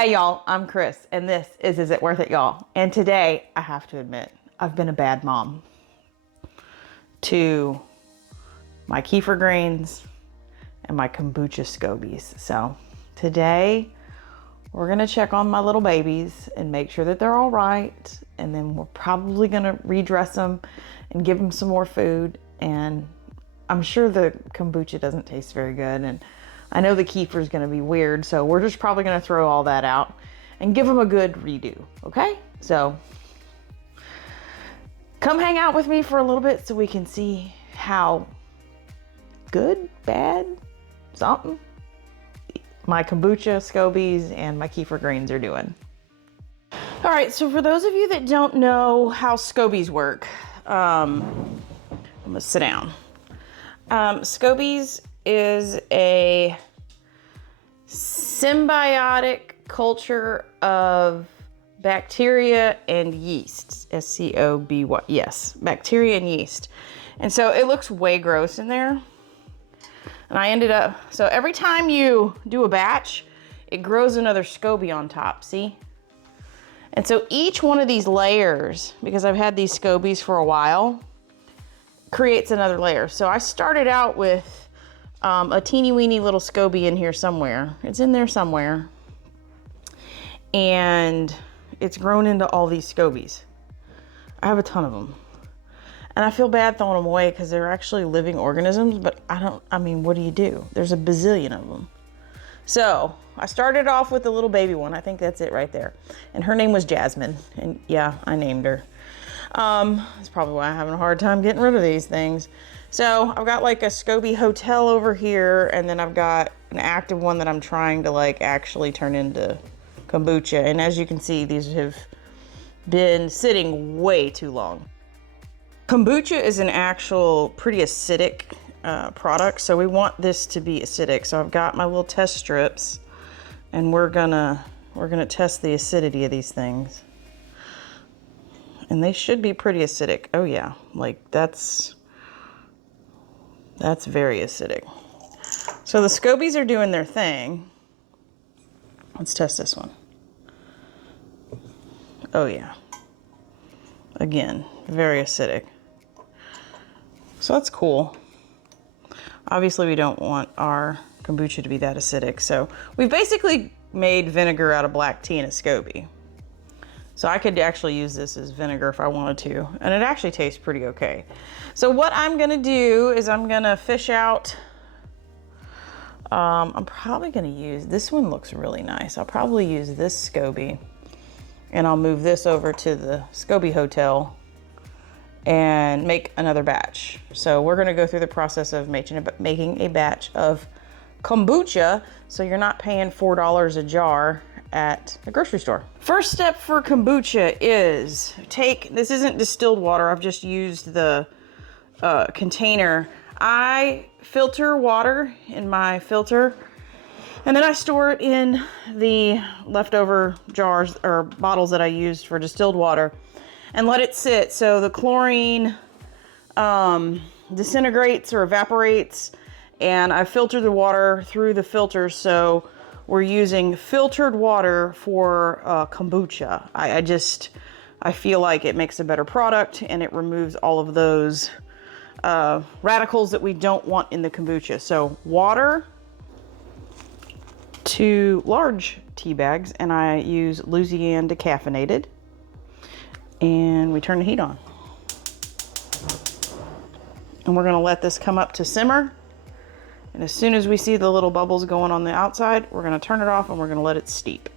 Hey y'all, I'm Chris, and this is It Worth It, y'all? And today, I have to admit, I've been a bad mom to my kefir grains and my kombucha scobies. So today, we're gonna check on my little babies and make sure that they're all right. And then we're probably gonna redress them and give them some more food. And I'm sure the kombucha doesn't taste very good. And I know the kefir is going to be weird, so we're just probably going to throw all that out and give them a good redo, okay? So come hang out with me for a little bit so we can see how good, bad, something my kombucha scobies and my kefir grains are doing. All right, so for those of you that don't know how scobies work, I'm gonna sit down. Scobies is a symbiotic culture of bacteria and yeast. S-C-O-B-Y, yes, bacteria and yeast. And so it looks way gross in there. And I ended up, so every time you do a batch, it grows another SCOBY on top, see? And so each one of these layers, because I've had these scobies for a while, creates another layer. So I started out with a teeny weeny little SCOBY in here somewhere. It's in there somewhere. And it's grown into all these scobies. I have a ton of them. And I feel bad throwing them away because they're actually living organisms, but I mean, what do you do? There's a bazillion of them. So I started off with the little baby one. I think that's it right there. And her name was Jasmine. And yeah, I named her. That's probably why I'm having a hard time getting rid of these things. So I've got like a SCOBY hotel over here, and then I've got an active one that I'm trying to like actually turn into kombucha. And as you can see, these have been sitting way too long. Kombucha is an actual pretty acidic product, so we want this to be acidic. So I've got my little test strips, and we're gonna test the acidity of these things. And they should be pretty acidic. Oh yeah, like that's very acidic. So the scobies are doing their thing. Let's test this one. Oh yeah. Again, very acidic. So that's cool. Obviously we don't want our kombucha to be that acidic. So we've basically made vinegar out of black tea in a SCOBY. So I could actually use this as vinegar if I wanted to, and it actually tastes pretty okay. So what I'm gonna do is I'm gonna fish out, I'm probably gonna use, this one looks really nice. I'll probably use this SCOBY, and I'll move this over to the SCOBY hotel and make another batch. So we're gonna go through the process of making a batch of kombucha, so you're not paying $4 a jar at a grocery store. First step for kombucha is this isn't distilled water, I've just used the container. I filter water in my filter, and then I store it in the leftover jars or bottles that I used for distilled water and let it sit so the chlorine disintegrates or evaporates, and I filter the water through the filter, so we're using filtered water for kombucha. I feel like it makes a better product, and it removes all of those radicals that we don't want in the kombucha. So water, 2 large tea bags, and I use Louisiana decaffeinated, and we turn the heat on. And we're gonna let this come up to simmer. And as soon as we see the little bubbles going on the outside, we're gonna turn it off and we're gonna let it steep.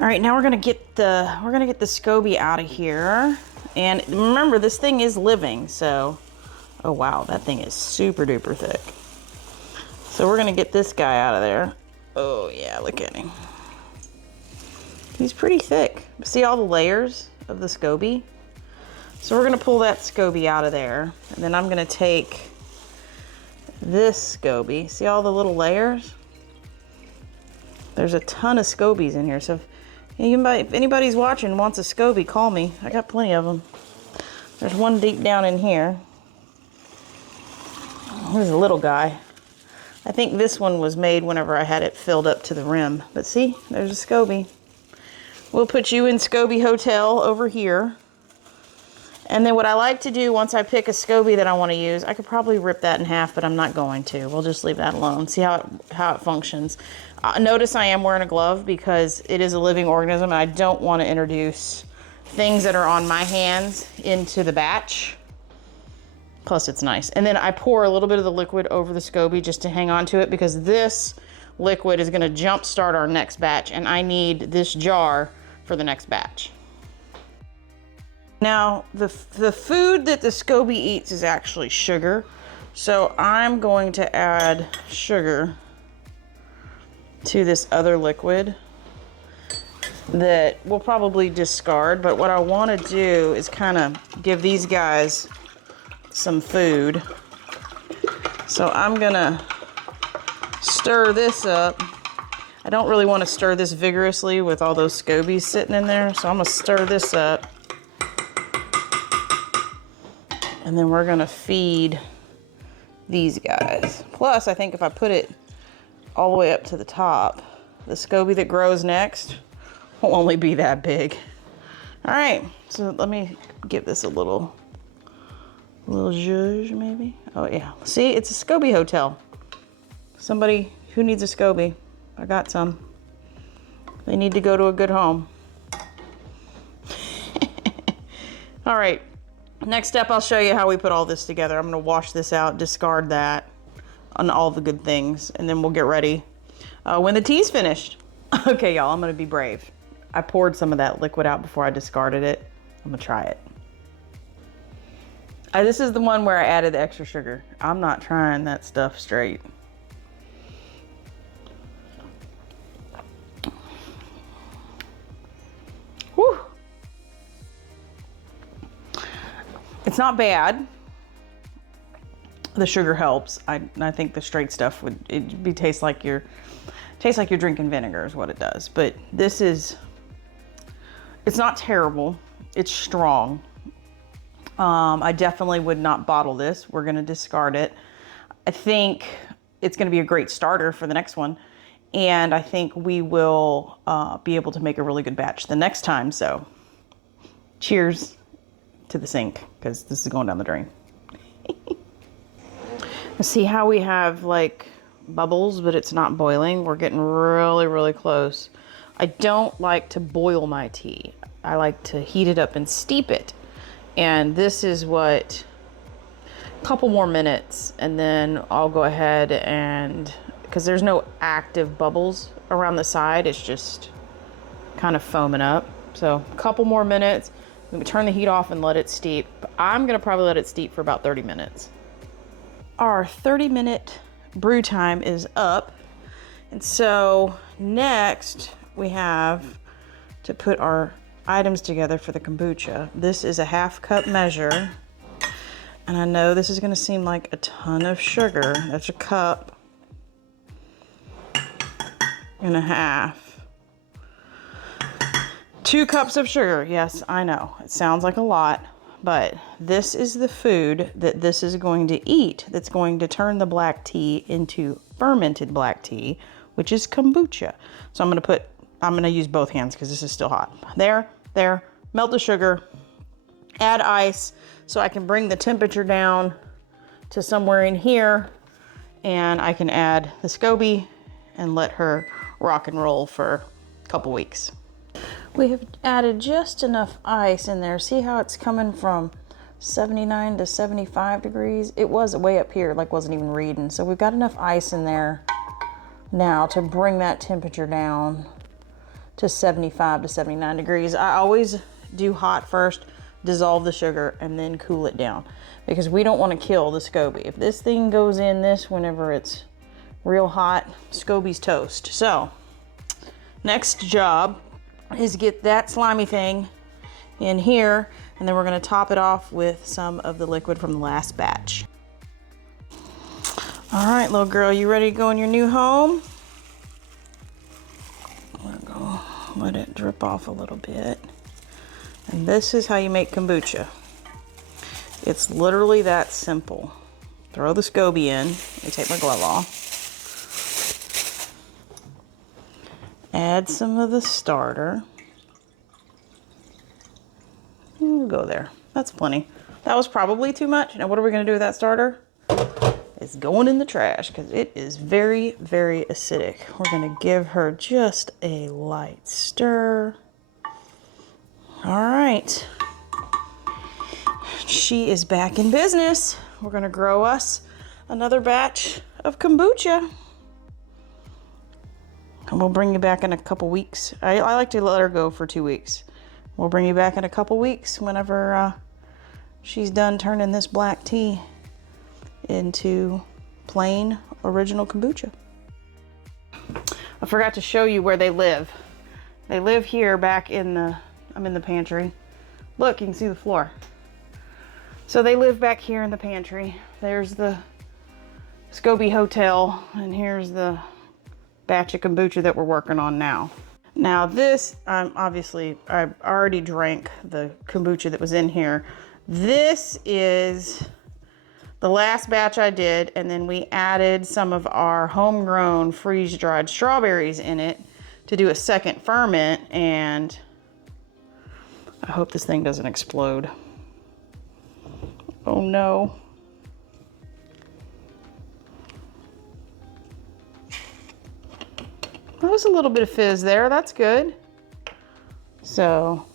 All right, now we're gonna get the SCOBY out of here. And remember, this thing is living, so, oh wow, that thing is super duper thick. So we're gonna get this guy out of there. Oh yeah, look at him. He's pretty thick. See all the layers of the SCOBY? So we're gonna pull that SCOBY out of there, and then I'm gonna take this SCOBY. See all the little layers? There's a ton of SCOBYs in here, so if anybody's watching and wants a SCOBY, call me. I got plenty of them. There's one deep down in here. Here's a little guy. I think this one was made whenever I had it filled up to the rim. But see, there's a SCOBY. We'll put you in SCOBY Hotel over here. And then what I like to do once I pick a SCOBY that I want to use, I could probably rip that in half, but I'm not going to. We'll just leave that alone. See how it functions. Notice I am wearing a glove because it is a living organism and I don't want to introduce things that are on my hands into the batch. Plus it's nice. And then I pour a little bit of the liquid over the SCOBY just to hang on to it because this liquid is going to jump start our next batch and I need this jar for the next batch. Now, the food that the SCOBY eats is actually sugar. So I'm going to add sugar to this other liquid that we'll probably discard. But what I want to do is kind of give these guys some food. So I'm going to stir this up. I don't really want to stir this vigorously with all those SCOBYs sitting in there. So I'm going to stir this up. And then we're gonna feed these guys. Plus, I think if I put it all the way up to the top, the SCOBY that grows next will only be that big. All right, so let me give this a little zhuzh maybe. Oh yeah, see, it's a SCOBY hotel. Somebody who needs a SCOBY, I got some. They need to go to a good home. All right. Next step, I'll show you how we put all this together. I'm gonna wash this out, discard that on all the good things, and then we'll get ready when the tea's finished. Okay, y'all, I'm gonna be brave. I poured some of that liquid out before I discarded it. I'm gonna try it. This is the one where I added the extra sugar. I'm not trying that stuff straight. Whew. It's not bad. The sugar helps. I think the straight stuff would taste like you're drinking vinegar is what it does. But this is, it's not terrible. It's strong. I definitely would not bottle this. We're gonna discard it. I think it's gonna be a great starter for the next one. And I think we will be able to make a really good batch the next time. So cheers to the sink, because this is going down the drain. See how we have like bubbles, but it's not boiling? We're getting really, really close. I don't like to boil my tea. I like to heat it up and steep it. And this is what, a couple more minutes, and then I'll go ahead and, because there's no active bubbles around the side, it's just kind of foaming up. So a couple more minutes. I'm gonna turn the heat off and let it steep. I'm gonna probably let it steep for about 30 minutes. Our 30-minute brew time is up. And so next we have to put our items together for the kombucha. This is a 1/2 cup measure. And I know this is gonna seem like a ton of sugar. That's a 1.5 cups. 2 cups of sugar. Yes, I know. It sounds like a lot, but this is the food that this is going to eat that's going to turn the black tea into fermented black tea, which is kombucha. So I'm gonna use both hands because this is still hot. There, melt the sugar, add ice so I can bring the temperature down to somewhere in here, and I can add the SCOBY and let her rock and roll for a couple weeks. We have added just enough ice in there. See how it's coming from 79 to 75 degrees? It was way up here, like wasn't even reading. So we've got enough ice in there now to bring that temperature down to 75 to 79 degrees. I always do hot first, dissolve the sugar, and then cool it down because we don't want to kill the SCOBY. If this thing goes in this whenever it's real hot, SCOBY's toast. So next job is get that slimy thing in here, and then we're going to top it off with some of the liquid from the last batch. All right, little girl, you ready to go in your new home? I'm gonna go let it drip off a little bit. And this is how you make kombucha. It's literally that simple. Throw the SCOBY in. Let me take my glove off. Add some of the starter. We'll go there. That's plenty. That was probably too much. Now what are we going to do with that starter? It's going in the trash because it is very, very acidic. We're going to give her just a light stir. All right. She is back in business. We're going to grow us another batch of kombucha. And we'll bring you back in a couple weeks. I like to let her go for 2 weeks. We'll bring you back in a couple weeks whenever she's done turning this black tea into plain original kombucha. I forgot to show you where they live. They live here back in the, I'm in the pantry. Look, you can see the floor. So they live back here in the pantry. There's the SCOBY Hotel, and here's the batch of kombucha that we're working on now. Now this, obviously, I already drank the kombucha that was in here. This is the last batch I did, and then we added some of our homegrown freeze-dried strawberries in it to do a second ferment, and I hope this thing doesn't explode. Oh no. There was a little bit of fizz there. That's good. So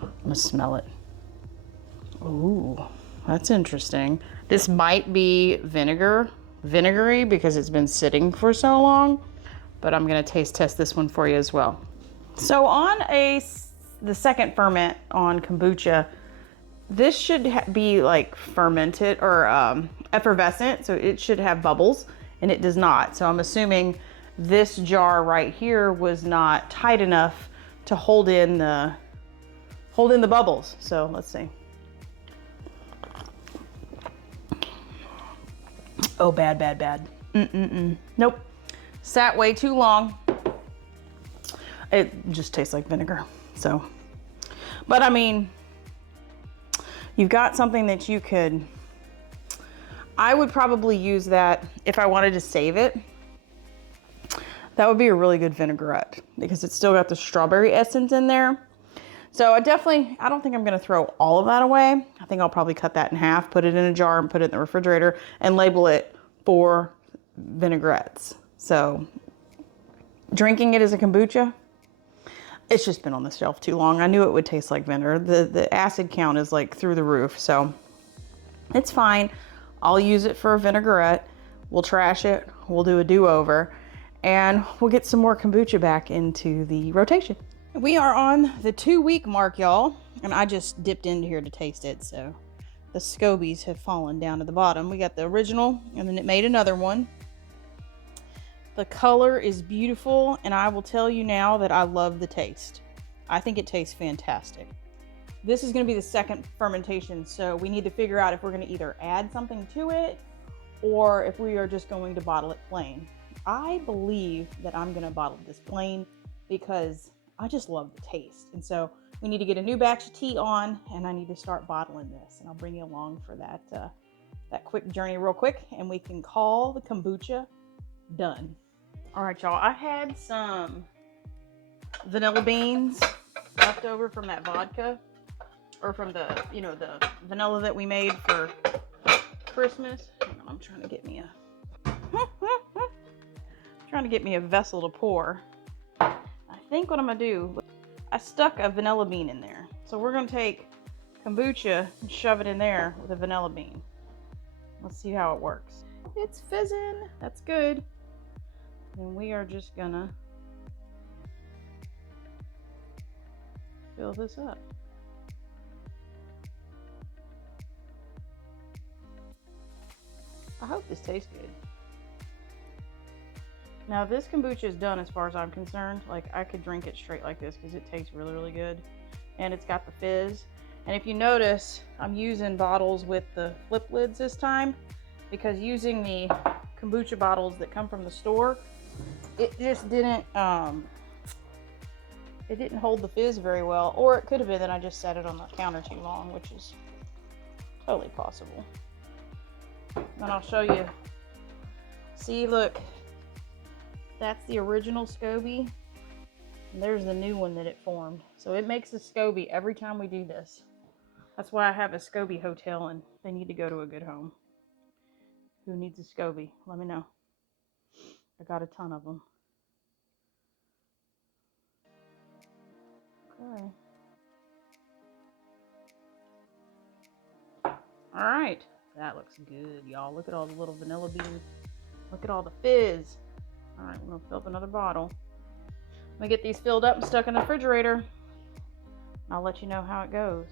I'm gonna smell it. Ooh, that's interesting. This might be vinegary because it's been sitting for so long, but I'm gonna taste test this one for you as well. So on the second ferment on kombucha, this should be like fermented or effervescent, so it should have bubbles, and it does not. So I'm assuming this jar right here was not tight enough to hold in the bubbles. So let's see. Oh, bad, bad, bad. Nope. Sat way too long. It just tastes like vinegar. So, but I mean, you've got something that you could, I would probably use that if I wanted to save it. That would be a really good vinaigrette because it's still got the strawberry essence in there. So I don't think I'm gonna throw all of that away. I think I'll probably cut that in half, put it in a jar and put it in the refrigerator and label it for vinaigrettes. So drinking it as a kombucha, it's just been on the shelf too long. I knew it would taste like vinegar. The acid count is like through the roof, so it's fine. I'll use it for a vinaigrette. We'll trash it, we'll do a do-over, and we'll get some more kombucha back into the rotation. We are on the 2-week mark, y'all, and I just dipped into here to taste it, so the SCOBYs have fallen down to the bottom. We got the original, and then it made another one. The color is beautiful, and I will tell you now that I love the taste. I think it tastes fantastic. This is going to be the second fermentation, so we need to figure out if we're going to either add something to it or if we are just going to bottle it plain. I believe that I'm going to bottle this plain because I just love the taste. And so we need to get a new batch of tea on, and I need to start bottling this, and I'll bring you along for that quick journey real quick, and we can call the kombucha done. All right, y'all, I had some vanilla beans left over from that vodka, or from the vanilla that we made for Christmas. Hang on, I'm trying to get me a vessel to pour. I think what I'm gonna do, I stuck a vanilla bean in there. So we're gonna take kombucha and shove it in there with a vanilla bean. Let's see how it works. It's fizzing, that's good. And we are just gonna fill this up. I hope this tastes good. Now this kombucha is done as far as I'm concerned. Like, I could drink it straight like this because it tastes really, really good. And it's got the fizz. And if you notice, I'm using bottles with the flip lids this time, because using the kombucha bottles that come from the store, it just didn't, it didn't hold the fizz very well. Or it could have been that I just set it on the counter too long, which is totally possible. And I'll show you. See, look. That's the original SCOBY. And there's the new one that it formed. So it makes a SCOBY every time we do this. That's why I have a SCOBY hotel, and they need to go to a good home. Who needs a SCOBY? Let me know. I got a ton of them. Okay. All right. That looks good, y'all. Look at all the little vanilla beans. Look at all the fizz. All right, we're gonna fill up another bottle. I'm gonna get these filled up and stuck in the refrigerator. I'll let you know how it goes.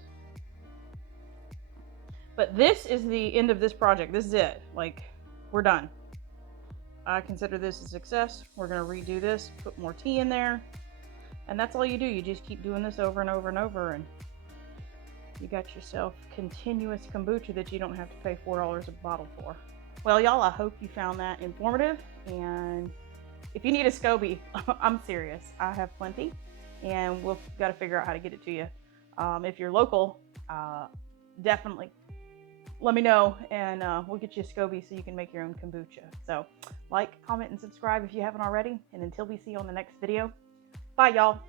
But this is the end of this project. This is it. Like, we're done. I consider this a success. We're gonna redo this, put more tea in there, and that's all you do. You just keep doing this over and over and over, and you got yourself continuous kombucha that you don't have to pay $4 a bottle for. Well, y'all, I hope you found that informative, and if you need a SCOBY, I'm serious. I have plenty, and we've got to figure out how to get it to you. If you're local, definitely let me know, and we'll get you a SCOBY so you can make your own kombucha. So like, comment, and subscribe if you haven't already, and until we see you on the next video, bye, y'all.